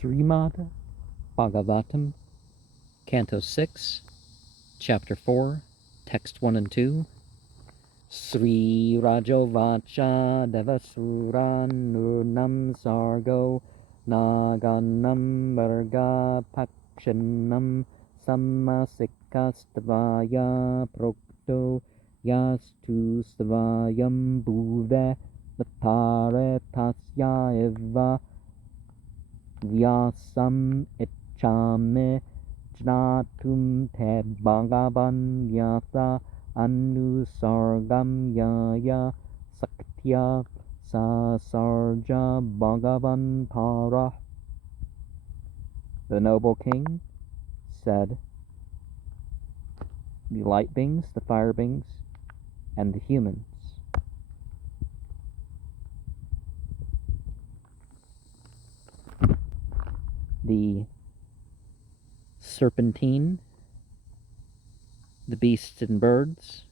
Srimad Bhagavatam, Canto 6, Chapter 4, Text 1 and 2. Sri Rajovacha Devasuranurnam Sargo Naganam Varga Pakshanam Sammasikastavaya Prokto Yastu Stavayam Bhuve Vatare Tasya Eva Vyasam Ichame Jnatum Te Bhagavan Vyasa Anusargam Yaya Saktya Sasarja Bhagavan Para. The noble king said, the light beings, the fire beings, and the humans. The serpentine, the beasts and birds,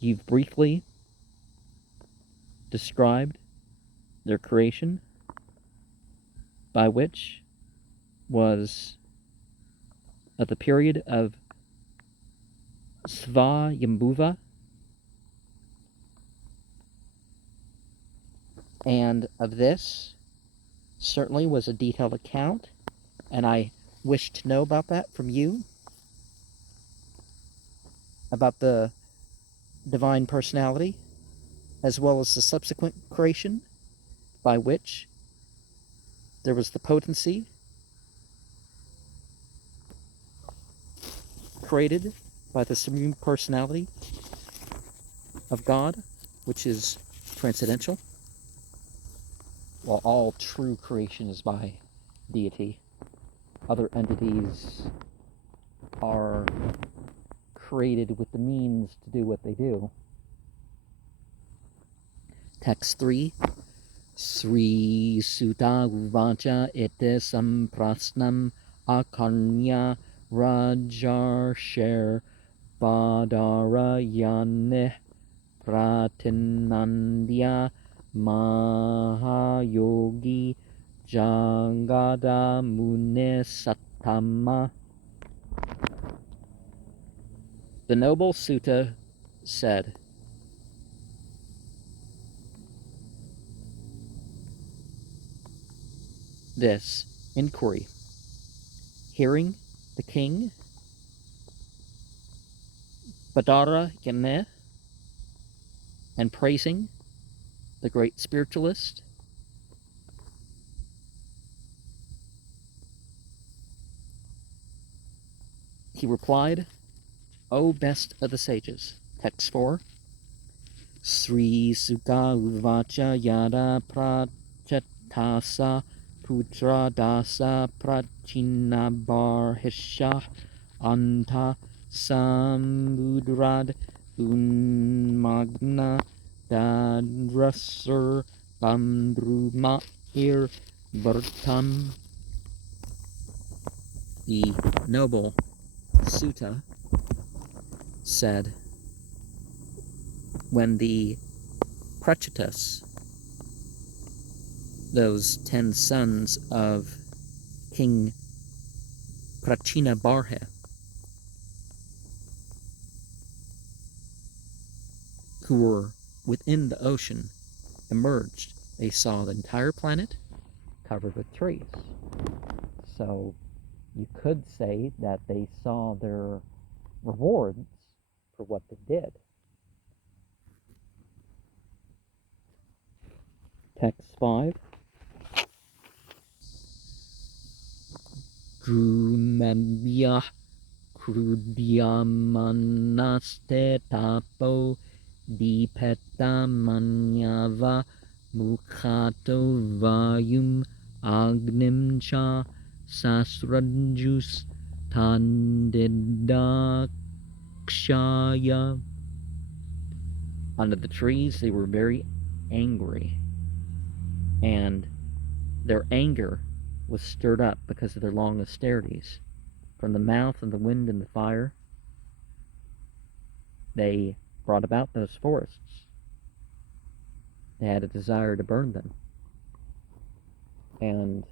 you've briefly described their creation, by which was at the period of Svayambhuva, and of this certainly was a detailed account, and I wish to know about that from you, about the divine personality, as well as the subsequent creation, by which there was the potency created by the supreme personality of God, which is transcendental, while all true creation is by deity. Other entities are created with the means to do what they do. Text 3. Sri Sutta Uvacha ete samprasnam akarnya rajarsher badarayane pratinandya mahayogi jagada mune sattama. The noble sutta said, this inquiry, hearing the king Badarayane and praising the great spiritualist, he replied, O best of the sages. Text 4. Sri Sukha Uvacha Yada Prachatasa Putra Dasa Prachinabarhisha Anta Sambudrad Unmagna Dadrasur Bandrumair Vartam. The noble sutta said, when the Prachatas, those 10 sons of King Prachinabarha, who were within the ocean, emerged, they saw the entire planet covered with trees. So you could say that they saw their rewards for what they did. Text 5. Drumabhyah krudhyamanaste tapo dipetamanyava mukhato vayum agnim cha sasrajus tandidakshaya. Under the trees they were very angry, and their anger was stirred up because of their long austerities. From the mouth of the wind and the fire, they brought about those forests. They had a desire to burn them. And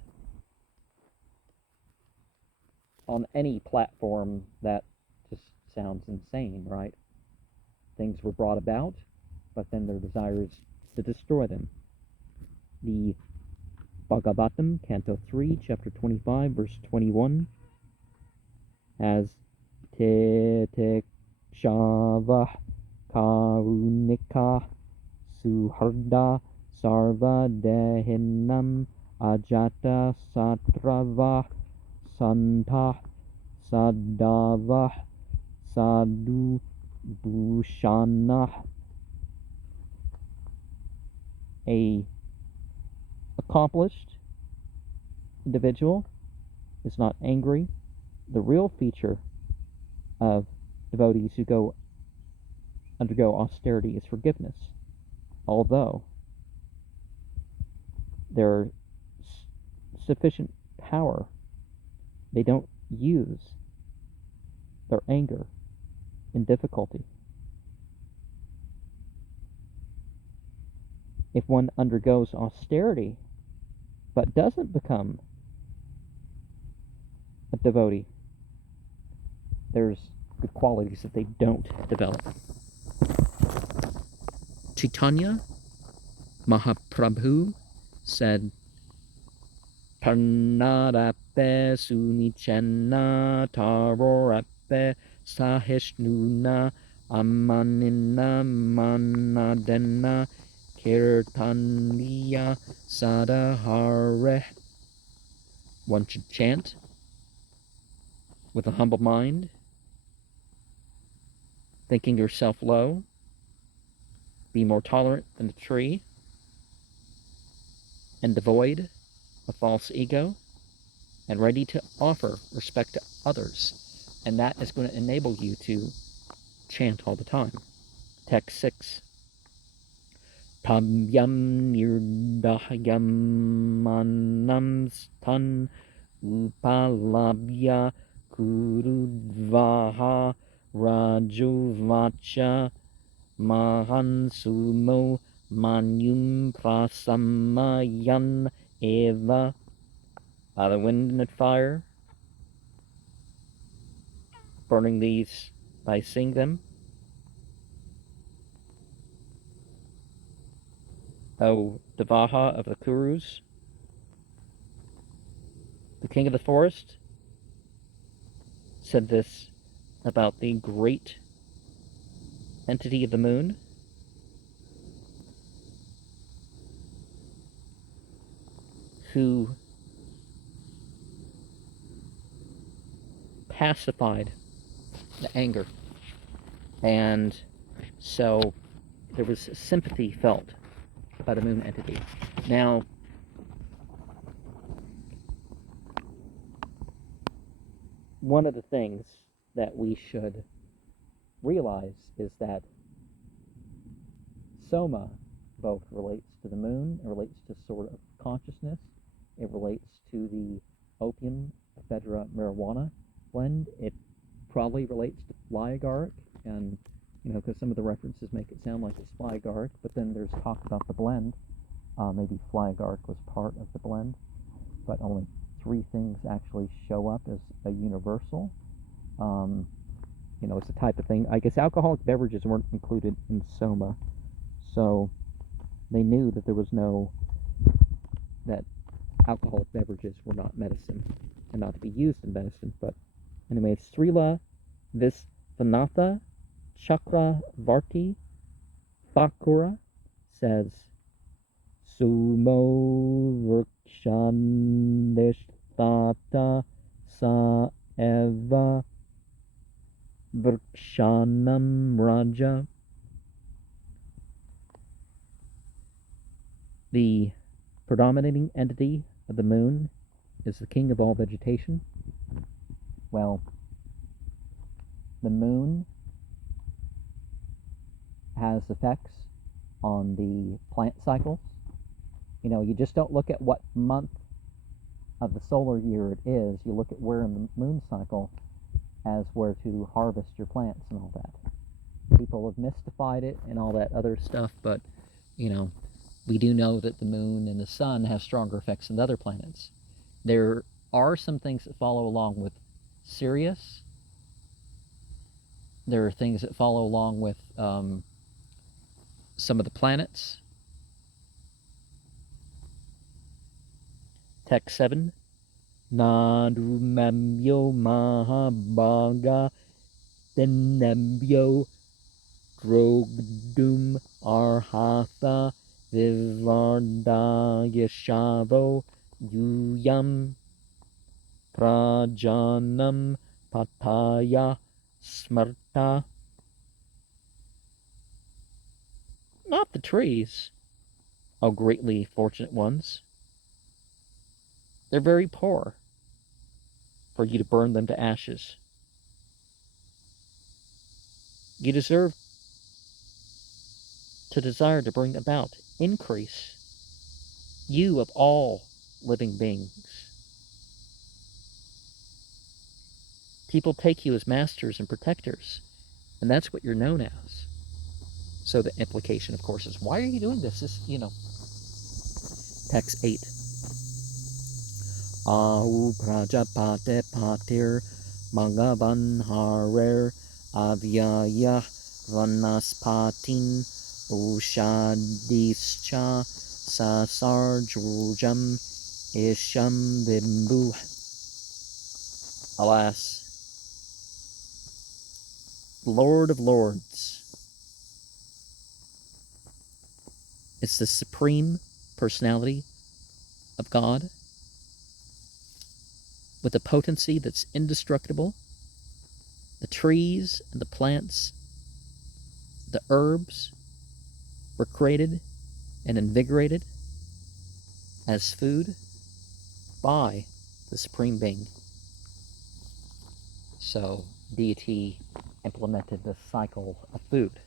on any platform, that just sounds insane, right? Things were brought about, but then their desire is to destroy them. The Bhagavatam, Canto 3, Chapter 25, verse 21, has Te Shava Karunika Suharda Sarva Dehinam Ajata Satrava Santa Sadava Sadhu Bhushana. A accomplished individual is not angry. The real feature of devotees who undergo austerity is forgiveness. Although their sufficient power, they don't use their anger in difficulty. If one undergoes austerity but doesn't become a devotee, there's good qualities that they don't develop. Chaitanya Mahaprabhu said, Parnarape Sunichenna Tarorape Sahishnuna Amanina Manadena Kirtaniya Sadahare. One should chant with a humble mind, thinking yourself low, be more tolerant than a tree, and devoid of false ego, and ready to offer respect to others. And that is going to enable you to chant all the time. Text 6. Tabyam nirdahyam manam stan upalabhya kurudvaha rajuvacha mahan sumo manyum prasamayan eva. By the wind and fire, burning these by seeing them. O Devaha of the Kurus, the king of the forest, said this about the great entity of the moon, who pacified the anger. And so there was sympathy felt by the moon entity. Now, one of the things that we should realize is that Soma both relates to the moon, it relates to sort of consciousness, it relates to the opium, ephedra, marijuana blend, it probably relates to fly agaric, and because some of the references make it sound like it's fly agaric, but then there's talk about the blend. Maybe fly agaric was part of the blend, but only 3 things actually show up as a universal. It's a type of thing. I guess alcoholic beverages weren't included in Soma, so they knew that that alcoholic beverages were not medicine and not to be used in medicine. But anyway, Srila Visvanatha Chakravarti Thakura says, Sumo Vrikshanishtata Sa Eva Vrikshanam Raja. The predominating entity of the moon is the king of all vegetation. Well, the moon has effects on the plant cycles. You just don't look at what month of the solar year it is. You look at where in the moon cycle as where to harvest your plants and all that. People have mystified it and all that other stuff, but, we We do know that the moon and the sun have stronger effects than the other planets. There are some things that follow along with Sirius. There are things that follow along with some of the planets. Text 7. Nadumamyo mahabhaga denebyo drogdum arhatha vivardayashavo yuyam prajanam pataya smarta. Not the trees, O greatly fortunate ones. They're very poor for you to burn them to ashes. You deserve to desire to bring about increase, you of all living beings. People take you as masters and protectors, and that's what you're known as. So the implication, of course, is why are you doing this? Text 8. Ahu prajapate patir magavan harer avyaya vanaspatin ushadischa sasarjurjam isham vimbu. Alas, Lord of Lords, it's the supreme personality of God with a potency that's indestructible. The trees and the plants, the herbs were created and invigorated as food by the Supreme Being. So deity implemented the cycle of food.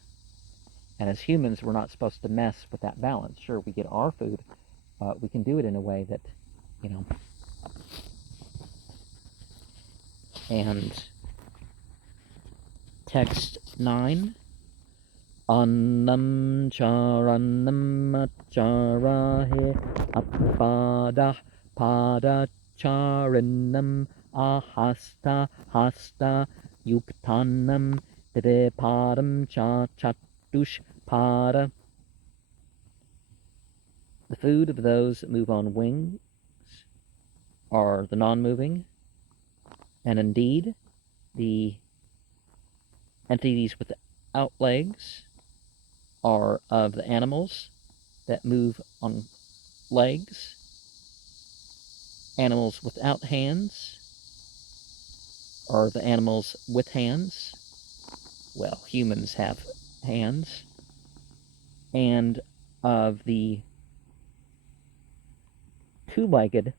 And as humans, we're not supposed to mess with that balance. Sure, we get our food, but we can do it in a way that, And text 9. Annam charanam charahe apada pada charanam ahasta hasta yuktanam triparam cha chatush pada. The food of those that move on wings are the non-moving, and indeed the entities without legs are of the animals that move on legs. Animals without hands are the animals with hands. Well, humans have hands. And of the two-legged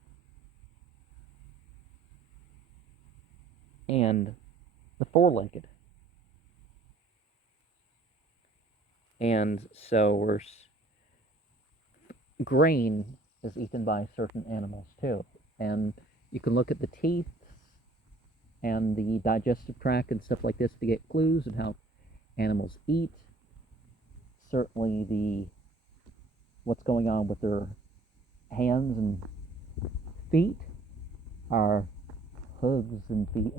and the four-legged. And so grain is eaten by certain animals too. And you can look at the teeth and the digestive tract and stuff like this to get clues of how animals eat. Certainly what's going on with their hands and feet are hooves and feet,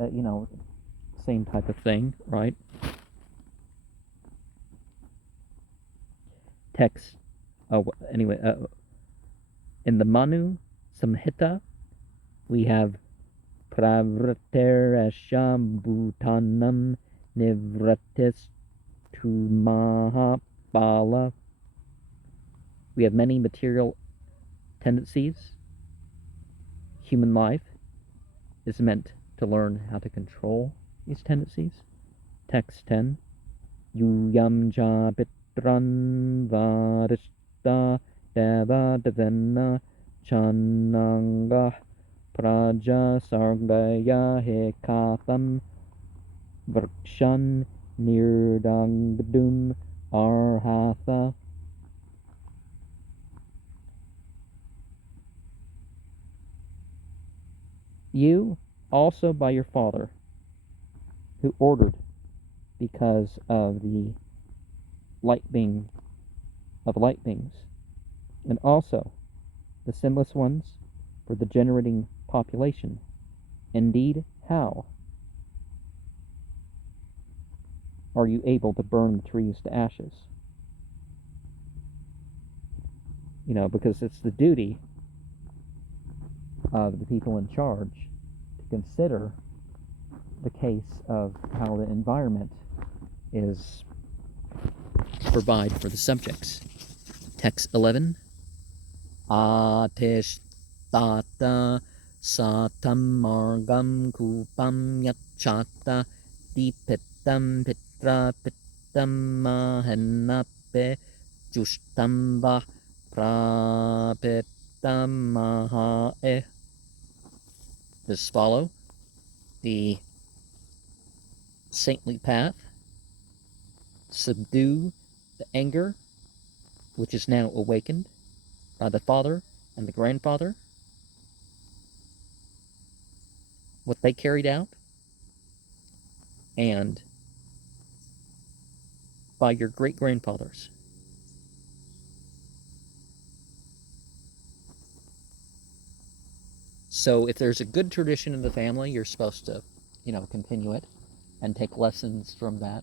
same type of thing, right? Text. In the Manu Samhita, we have Pravraterasham Bhutanam Nivratis Tumahabala. We have many material tendencies. Human life is meant to learn how to control these tendencies. Text 10. Yuyam Jabitran Varishta Deva Devena Chananga Praja Sargaya Hekatham Vrikshan Nirdangdum Arhatha. You also by your father, who ordered because of the light being of light beings, and also the sinless ones for the generating population. Indeed, how are you able to burn the trees to ashes? Because it's the duty of the people in charge to consider the case of how the environment is provide for the subjects. Text 11. Atish tata satam margam kupam yachata dipitam pitra pitam mahenape jushtam va prapitam mahae. This follow the saintly path, subdue the anger which is now awakened by the father and the grandfather, what they carried out, and by your great-grandfathers. So if there's a good tradition in the family, you're supposed to, continue it and take lessons from that.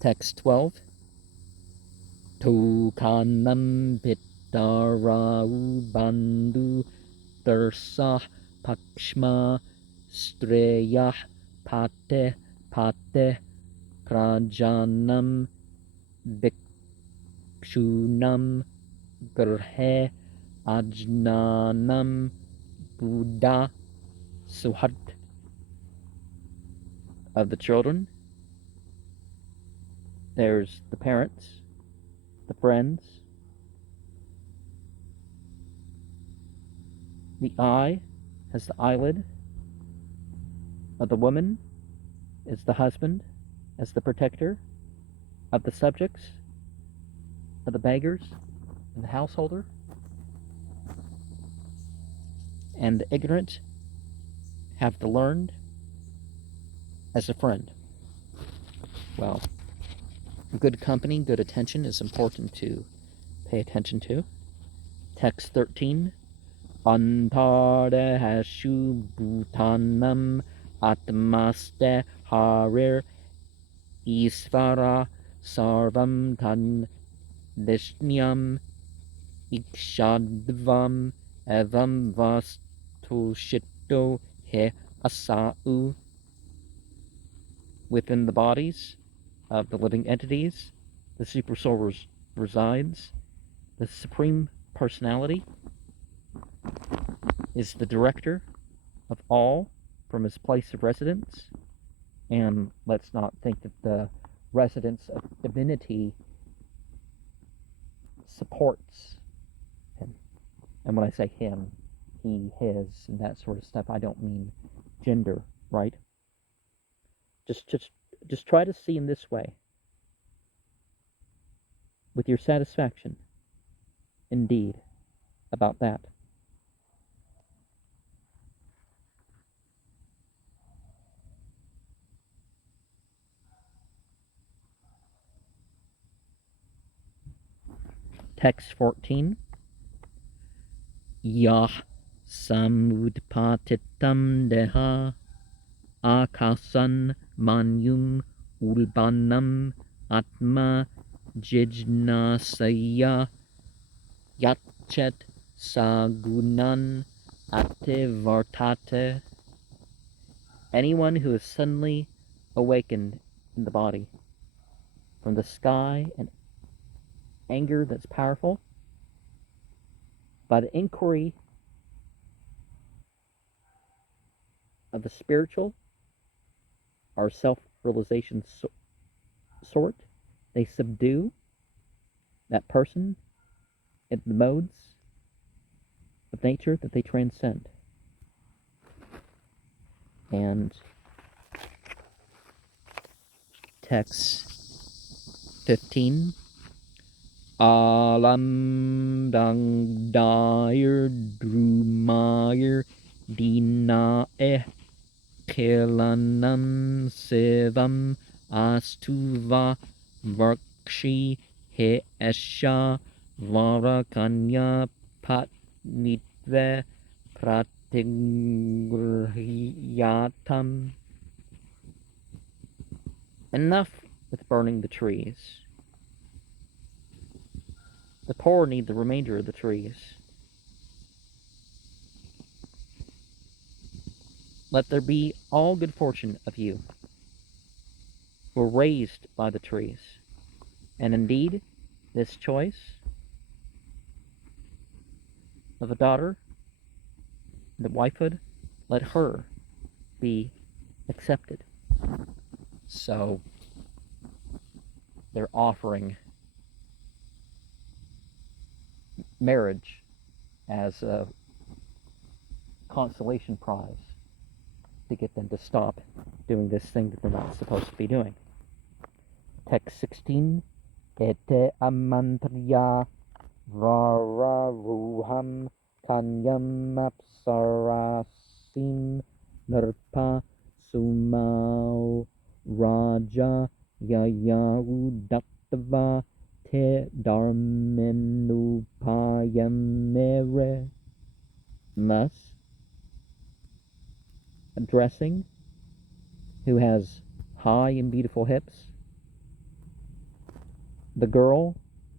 Text 12. Tukanam pittarau bandhu tersah pakshma streyah pate krajanam bhikshunam grhe ajnanam buddha suhat. Of the children, there's the parents, the friends, the eye has the eyelid, of the woman is the husband as the protector, of the subjects, of the beggars, and the householder, and the ignorant have the learned as a friend. Well, good company, good attention is important to pay attention to. Text 13. Antare hashu bhutanam atmaste harir isvara sarvam tan vishnyam ikshadvam evam vastushito he asau. Within the bodies of the living entities, the super soul resides. The Supreme Personality is the director of all from his place of residence. And let's not think that the residence of divinity supports him. And when I say him, he, his, and that sort of stuff, I don't mean gender, right? Just try to see in this way, with your satisfaction, indeed, about that. Text 14. Yah samudpatitam deha akasan manyum ulbanam atma jijnasaya yachet sagunan ativartate. Anyone who is suddenly awakened in the body from the sky and anger that's powerful by the inquiry of the spiritual or self-realization sort, they subdue that person in the modes of nature that they transcend. And text 15. Alam dang dair drumair dinae kelanam sevam astuva varkshi he esha Varakanya patnitve pratigriyatam. Enough with burning the trees. The poor need the remainder of the trees. Let there be all good fortune of you who were raised by the trees. And indeed, this choice of a daughter, the wifehood, let her be accepted. So they're offering marriage as a consolation prize to get them to stop doing this thing that they're not supposed to be doing. Text 16, Ete amantriya vararuham kanyam apsarasim nirpa sumau raja yayarudaktava te dharmenupayamere. Thus, addressing who has high and beautiful hips, the girl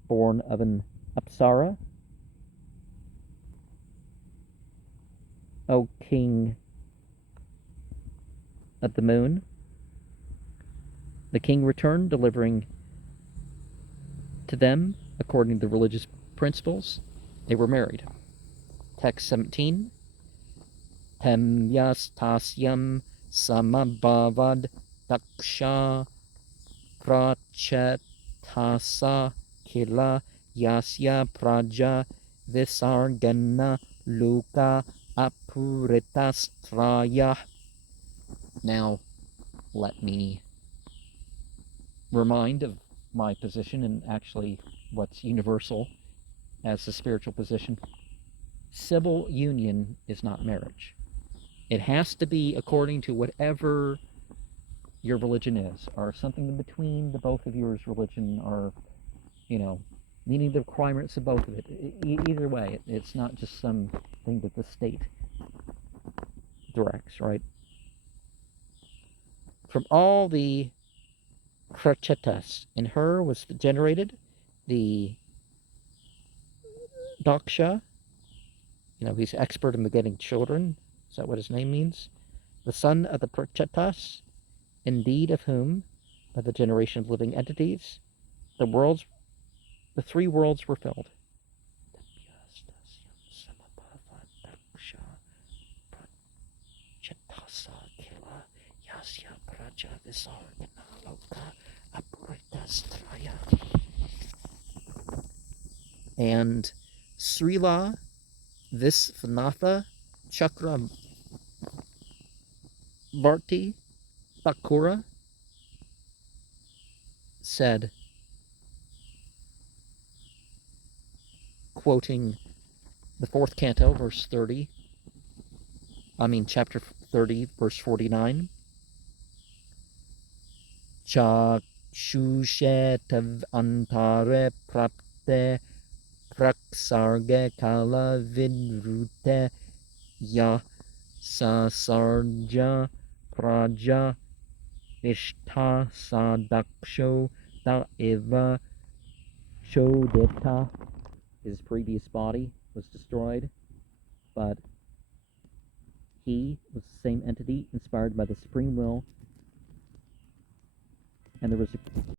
born of an apsara, O king of the moon. The king returned, delivering to them, according to the religious principles, they were married. Text 17, Tem yastasyam samabhavad daksha prachetasa kila yasya praja visargana luka apuritastraya. Now, let me remind of my position, and actually what's universal as the spiritual position. Civil union is not marriage. It has to be according to whatever your religion is, or something in between the both of yours religion, or, meeting the requirements of both of it. Either way, it's not just something that the state directs, right? From all the prachetas, in her was generated the daksha. He's expert in begetting children. Is that what his name means? The son of the prachetas, indeed of whom, by the generation of living entities, the three worlds were filled. And Srila Visvanatha Chakra Bharti Thakura said, quoting the fourth canto, chapter 30, verse 49, Chakshushe antare prapte praksarge kala vidrute ya sasarja praja ishtha sadaksho ta eva shodeta. His previous body was destroyed, but he was the same entity inspired by the supreme will, and there was a